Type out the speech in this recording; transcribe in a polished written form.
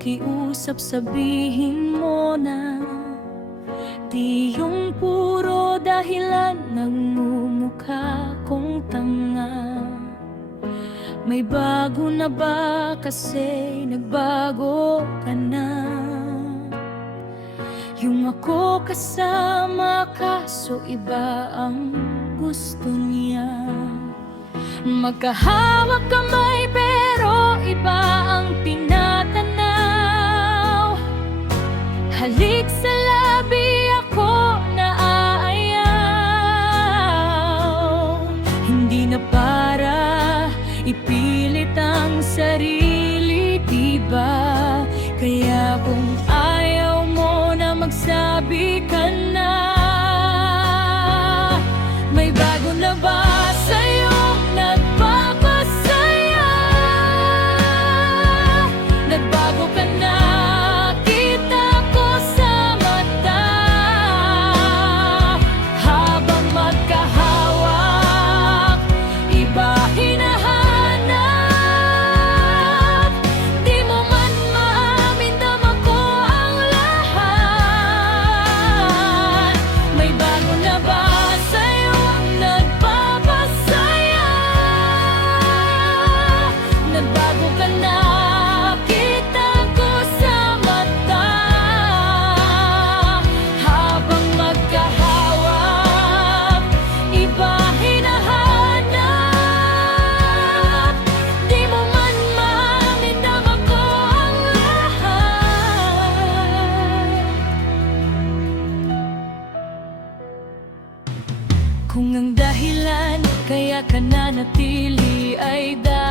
pakiusap, sabihin mo na di yung puro dahilan nagmumukha kong tanga. May bago na ba kasi nagbago ka na? Yung ako kasama kaso iba ang gusto niya. Magkahawak kamay pero iba ang tinatanaw. Halik sa labi ako naaayaw. Hindi na para ipilit ang sarili, diba? Kaya kung ayaw mo na magsabi ka na, may bago na ba sa'yong nagpapasaya? Nagbago ka na, kita ko sa mata. Habang magkahawak, iba hinahanap. Di mo man maamin, dama ko ang lahat. May bago na ba sa'yong nagpapasaya? Nagbago ka na, kita ko sa mata. Habang magkahawak, iba hinahanap. Di mo man maamin, dama ko ang lahat. Kung ang dahilan kaya ka nanatili ay dahil